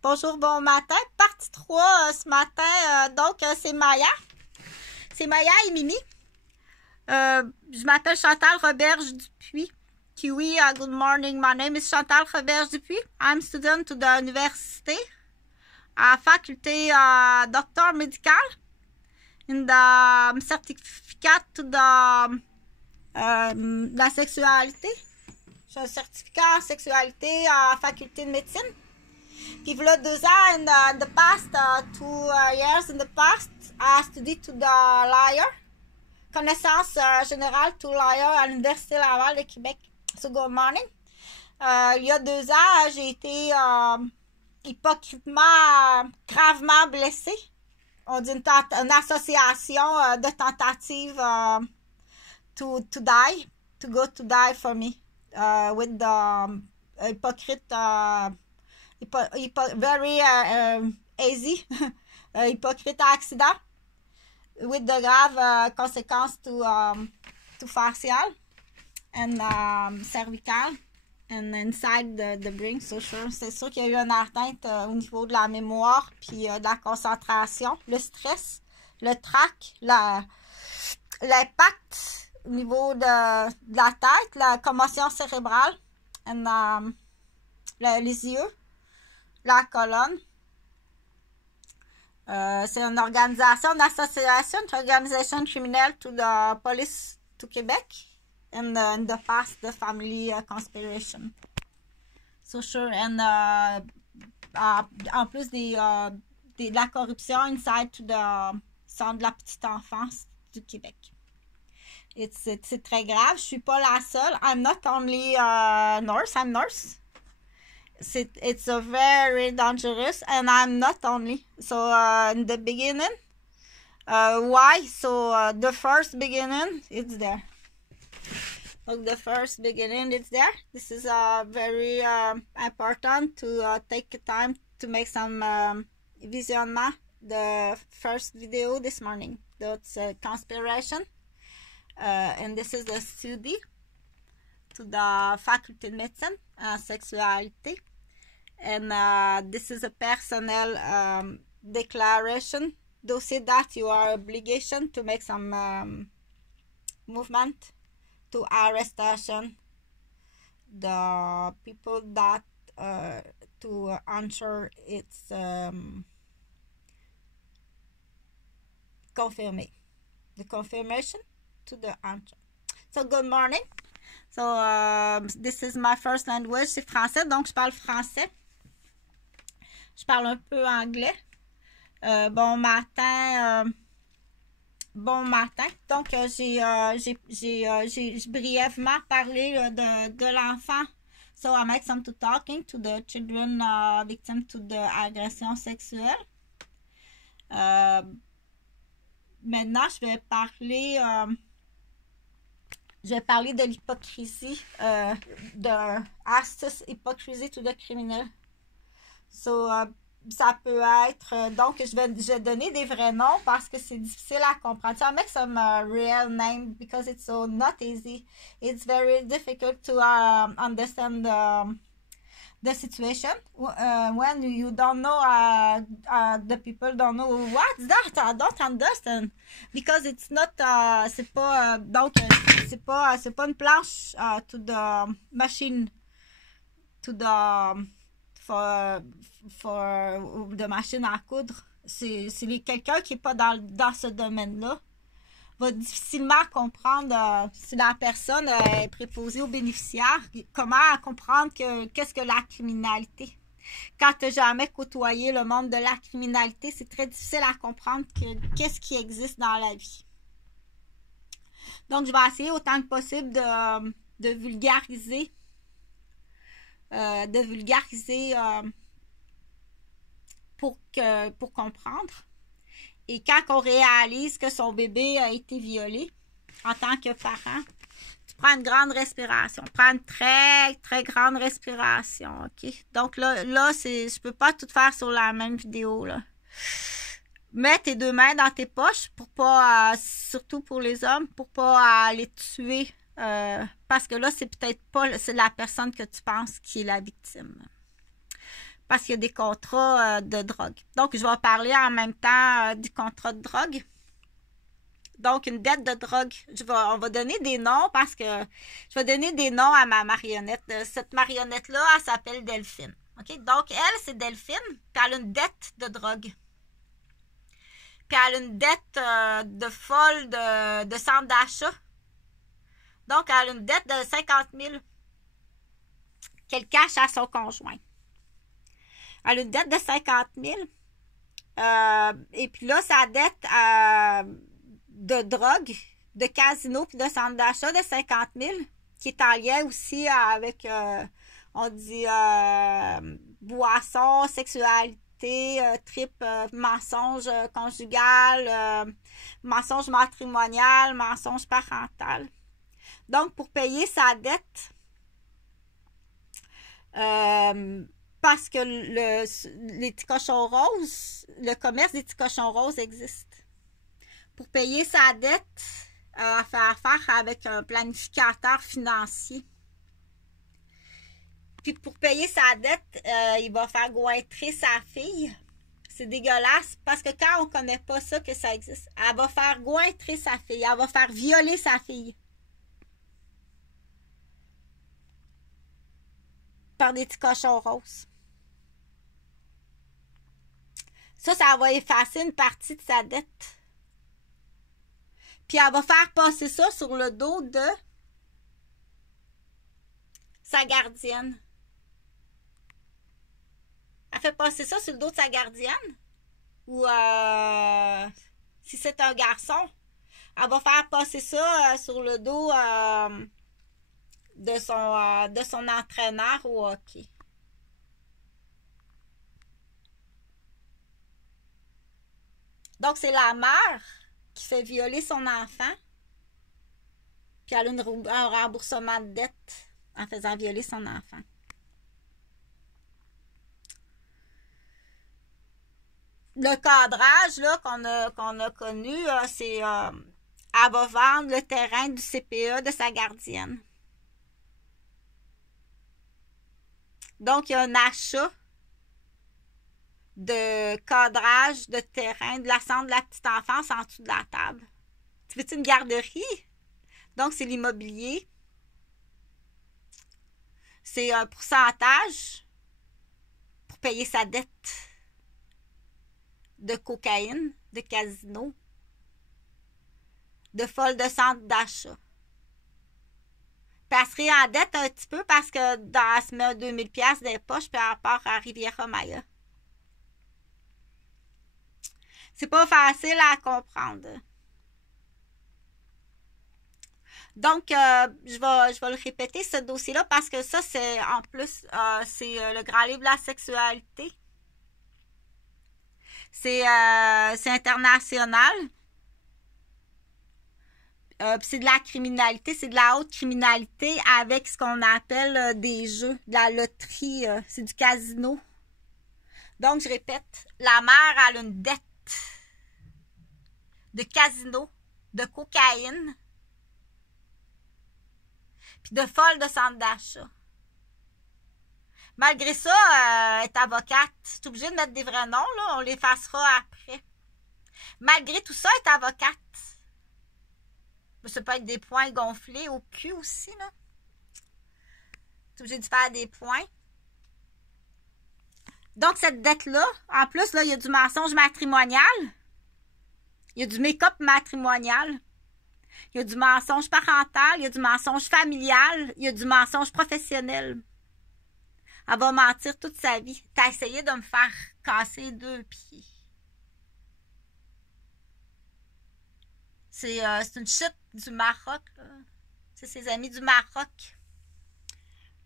Bonjour, bon matin. Partie 3 ce matin. Donc, c'est Maya. C'est Maya et Mimi. Je m'appelle Chantal Roberge Dupuis. Kiwi, good morning. My name is Chantal Roberge Dupuis. I'm student to the university. Faculté docteur médical. In the certificate to the la sexualité. J'ai un certificat en sexualité à faculté de médecine. Puis voilà 2 ans, in the past 2 years in the past, I studied to the Lyre. Connaissance générale to Lyre à l'Université Laval de Québec. So good morning. Il y a 2 ans, j'ai été hypocritement, gravement blessée. On dit une association de tentatives to die, to go to die for me. With the hypocrite, very easy, hypocrite accident with the grave consequences to facial and cervical and inside the brain. So sure. C'est sûr qu'il y a eu une atteinte au niveau de la mémoire puis de la concentration, le stress, le trac, l'impact au niveau de la tête, la commotion cérébrale, les yeux, la colonne. C'est une organisation, une association, une organisation criminelle to the police to Québec, and in the past, the family conspiration. So sure, and en plus de la corruption inside to the centre de la petite enfance du Québec. C'est très grave. Je suis pas la seule. I'm not only nurse. I'm nurse. It's a very dangerous, and I'm not only. So in the beginning, why? So the first beginning, it's there. Look, the first beginning, it's there. This is very important to take time to make some visionnement. The first video this morning. That's conspiration. And this is the study to the faculty of medicine, sexuality, and this is a personnel declaration. Dossier that you are obligation to make some movement to arrestation the people that to answer its confirmé. The confirmation to the answer. So good morning. So this is my first language, c'est français, donc je parle français. Je parle un peu anglais. Bon matin. Bon matin. Donc j'ai brièvement parlé de l'enfant. So I make some to talking to the children victims to the agression sexuelle. Maintenant, je vais parler de l'hypocrisie, de astuce hypocrisie to the criminel. So, ça peut être, donc je vais donner des vrais noms parce que c'est difficile à comprendre. So, I make some real name because it's so not easy. It's very difficult to understand the situation when you don't know the people don't know what's that. I don't understand because it's not c'est pas donc c'est pas une planche to the machine to the for de machine à coudre. C'est quelqu'un qui est pas dans ce domaine-là va difficilement comprendre si la personne est préposée aux bénéficiaires, comment comprendre qu'est-ce que la criminalité. Quand tu n'as jamais côtoyé le monde de la criminalité, c'est très difficile à comprendre qu'est-ce qui existe dans la vie. Donc, je vais essayer autant que possible de vulgariser pour comprendre. Et quand on réalise que son bébé a été violé, en tant que parent, tu prends une grande respiration. Prends une très, très grande respiration, OK? Donc là je peux pas tout faire sur la même vidéo, là. Mets tes 2 mains dans tes poches pour pas, surtout pour les hommes, pour pas les tuer. Parce que là, c'est peut-être pas la personne que tu penses qui est la victime. parce qu'il y a des contrats de drogue. Donc, je vais parler en même temps du contrat de drogue. Donc, une dette de drogue. On va donner des noms parce que je vais donner des noms à ma marionnette. Cette marionnette-là, elle s'appelle Delphine. OK? Donc, elle, c'est Delphine, puis elle a une dette de drogue. Puis elle a une dette de folle de centre d'achat. Donc, elle a une dette de 50 000 qu'elle cache à son conjoint. Elle a une dette de 50 000. Et puis là, sa dette de drogue, de casino puis de centre d'achat de 50 000, qui est en lien aussi avec, on dit, boisson, sexualité, trip, mensonge conjugal, mensonge matrimonial, mensonge parental. Donc, pour payer sa dette, parce que les petits cochons roses, le commerce des petits cochons roses existe. Pour payer sa dette, elle fait affaire avec un planificateur financier. Puis pour payer sa dette, il va faire goinfrer sa fille. C'est dégueulasse parce que quand on ne connaît pas ça, que ça existe, elle va faire goinfrer sa fille. Elle va faire violer sa fille. Par des petits cochons roses. Ça va effacer une partie de sa dette. Puis elle va faire passer ça sur le dos de sa gardienne. Elle fait passer ça sur le dos de sa gardienne. Ou si c'est un garçon, elle va faire passer ça sur le dos de son entraîneur au hockey. Donc, c'est la mère qui fait violer son enfant, puis elle a un remboursement de dette en faisant violer son enfant. Le cadrage là qu'on a connu, c'est elle va vendre le terrain du CPE de sa gardienne. Donc, il y a un achat de cadrage de terrain de la centre de la petite enfance en dessous de la table. Tu veux-tu une garderie? Donc, c'est l'immobilier. C'est un pourcentage pour payer sa dette de cocaïne, de casino, de folle de centre d'achat. Puis elle serait en dette un petit peu parce que elle se met 2000 $ des poches puis elle part à Riviera-Maya. C'est pas facile à comprendre. Donc, je vais le répéter, ce dossier-là, parce que ça, c'est en plus, c'est le grand livre de la sexualité. C'est international. C'est de la criminalité, c'est de la haute criminalité avec ce qu'on appelle des jeux, de la loterie, c'est du casino. Donc, je répète, la mère a une dette de casino, de cocaïne, puis de folle de centre d'achat. Malgré ça, elle est avocate. Je suis obligée de mettre des vrais noms, là, on les effacera après. Malgré tout ça, elle est avocate. Ça peut être des points gonflés au cul aussi, là. Je suis obligée de faire des points. Donc, cette dette-là, en plus, là, il y a du mensonge matrimonial. Il y a du make-up matrimonial. Il y a du mensonge parental. Il y a du mensonge familial. Il y a du mensonge professionnel. Elle va mentir toute sa vie. T'as essayé de me faire casser 2 pieds. C'est une chute du Maroc. C'est ses amis du Maroc.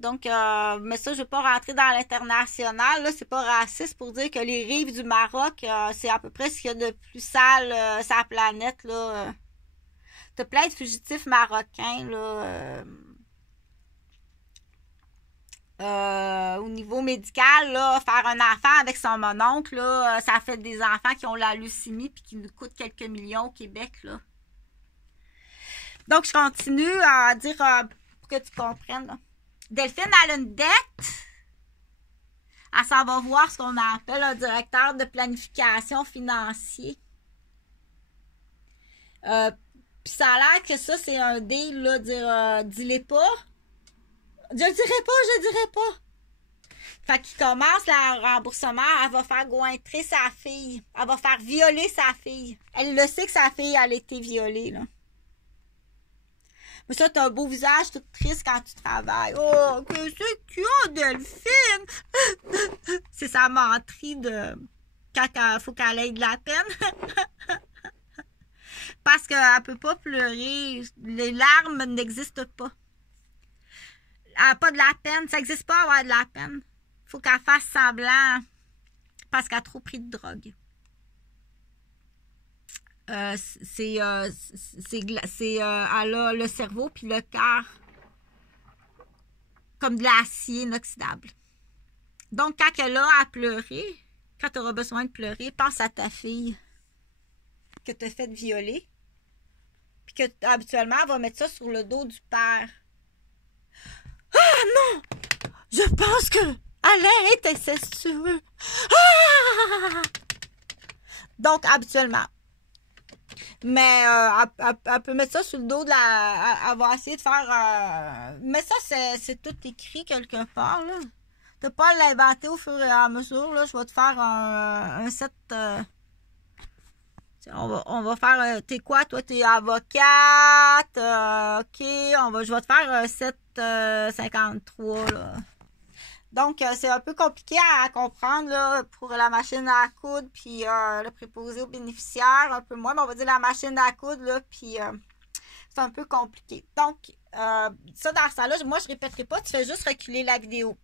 Donc, mais ça, je ne vais pas rentrer dans l'international. Là, c'est pas raciste pour dire que les rives du Maroc, c'est à peu près ce qu'il y a de plus sale sur la planète. Là. T'as plein de fugitifs marocains. Là, au niveau médical, là, faire un enfant avec son mononcle, là, ça fait des enfants qui ont la leucémie puis qui nous coûtent quelques millions au Québec. Là. Donc, je continue à dire pour que tu comprennes. Là. Delphine, elle a une dette Elle s'en va voir ce qu'on appelle un directeur de planification financier. Puis ça a l'air que ça, c'est un deal, là, dire, dis-les pas. Je le dirai pas. Fait qu'il commence le remboursement, elle va faire gointrer sa fille. Elle va faire violer sa fille. Elle le sait que sa fille, elle a été violée, là. Mais ça, t'as un beau visage tout triste quand tu travailles. Oh, qu'est-ce qu'il y a, Delphine? C'est sa menterie de quand il faut qu'elle ait de la peine. Parce qu'elle peut pas pleurer. Les larmes n'existent pas. Elle n'a pas de la peine. Ça n'existe pas avoir de la peine. Faut qu'elle fasse semblant parce qu'elle a trop pris de drogue. Elle a le cerveau puis le cœur comme de l'acier inoxydable. Donc, quand elle a à pleurer, quand tu auras besoin de pleurer, pense à ta fille que tu as fait violer. Puis que habituellement, elle va mettre ça sur le dos du père. Ah non! Je pense que Alain est incestueux. Ah! Donc, habituellement. Mais elle peut mettre ça sur le dos de la... Elle va essayer de faire... Mais ça, c'est tout écrit quelque part, là. T'as pas à l'inventer au fur et à mesure, là. Je vais te faire un set... on va faire... t'es quoi, toi? T'es avocate? OK. Je vais te faire un set 53, là. Donc, c'est un peu compliqué à comprendre là, pour la machine à coudre puis le préposé aux bénéficiaires, un peu moins, mais on va dire la machine à coudre, là, puis c'est un peu compliqué. Donc, ça, dans ça là, moi, je répéterai pas, tu fais juste reculer la vidéo.